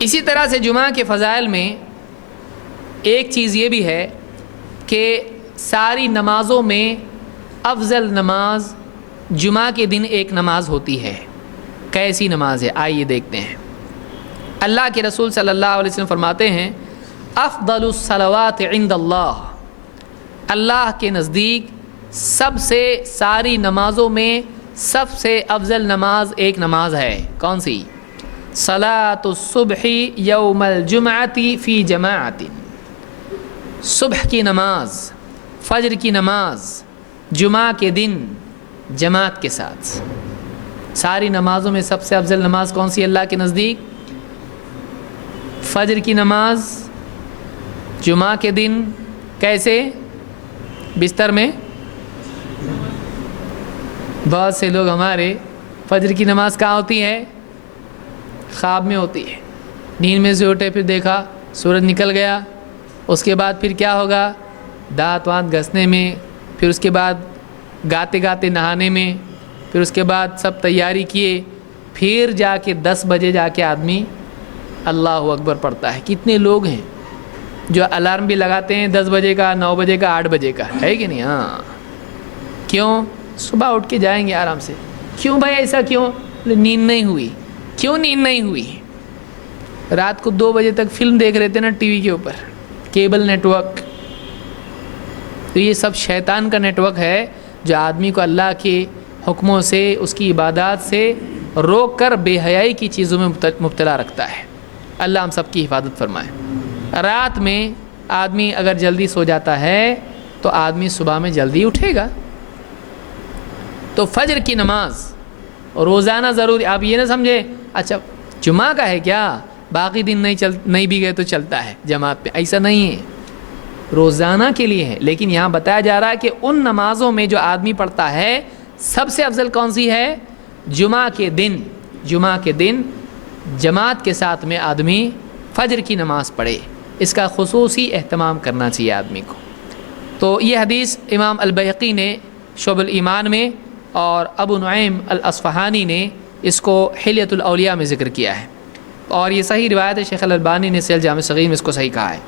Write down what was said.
اسی طرح سے جمعہ کے فضائل میں ایک چیز یہ بھی ہے کہ ساری نمازوں میں افضل نماز جمعہ کے دن ایک نماز ہوتی ہے۔ کیسی نماز ہے؟ آئیے دیکھتے ہیں۔ اللہ کے رسول صلی اللہ علیہ وسلم فرماتے ہیں افضل الصلوات عند اللہ، اللہ کے نزدیک سب سے ساری نمازوں میں سب سے افضل نماز ایک نماز ہے۔ کون سی؟ صلاۃ الصبح یوم الجمعۃ فی جماعۃ، صبح کی نماز، فجر کی نماز جمعہ کے دن جماعت کے ساتھ۔ ساری نمازوں میں سب سے افضل نماز کون سی اللہ کے نزدیک؟ فجر کی نماز جمعہ کے دن۔ کیسے؟ بستر میں۔ بہت سے لوگ ہمارے فجر کی نماز کہاں ہوتی ہے؟ خواب میں ہوتی ہے۔ نیند میں سے اٹھے، پھر دیکھا سورج نکل گیا، اس کے بعد پھر کیا ہوگا؟ دانت وانت گھسنے میں، پھر اس کے بعد گاتے گاتے نہانے میں، پھر اس کے بعد سب تیاری کیے، پھر جا کے 10 بجے جا کے آدمی اللہ اکبر پڑھتا ہے۔ کتنے لوگ ہیں جو الارم بھی لگاتے ہیں 10 بجے کا، 9 بجے کا، 8 بجے کا، ہے کہ نہیں؟ ہاں، کیوں؟ صبح اٹھ کے جائیں گے آرام سے۔ کیوں بھائی ایسا کیوں؟ نیند نہیں ہوئی۔ کیوں نیند نہیں ہوئی؟ رات کو 2 بجے تک فلم دیکھ رہے تھے نا ٹی وی کے اوپر، کیبل نیٹ ورک۔ تو یہ سب شیطان کا نیٹ ورک ہے جو آدمی کو اللہ کے حکموں سے، اس کی عبادات سے روک کر بے حیائی کی چیزوں میں مبتلا رکھتا ہے۔ اللہ ہم سب کی حفاظت فرمائے۔ رات میں آدمی اگر جلدی سو جاتا ہے تو آدمی صبح میں جلدی اٹھے گا۔ تو فجر کی نماز روزانہ ضروری۔ آپ یہ نہ سمجھے اچھا جمعہ کا ہے کیا، باقی دن نہیں بھی گئے تو چلتا ہے جماعت پہ، ایسا نہیں ہے، روزانہ کے لیے ہے۔ لیکن یہاں بتایا جا رہا ہے کہ ان نمازوں میں جو آدمی پڑھتا ہے سب سے افضل کون سی ہے؟ جمعہ کے دن۔ جمعہ کے دن جماعت کے ساتھ میں آدمی فجر کی نماز پڑھے، اس کا خصوصی اہتمام کرنا چاہیے آدمی کو۔ تو یہ حدیث امام البیہقی نے شعب الایمان میں اور ابو نعیم الاصفہانی نے اس کو حلیۃ الاولیاء میں ذکر کیا ہے، اور یہ صحیح روایت ہے۔ شیخ الالبانی نے سیل جامع صغیر میں اس کو صحیح کہا ہے۔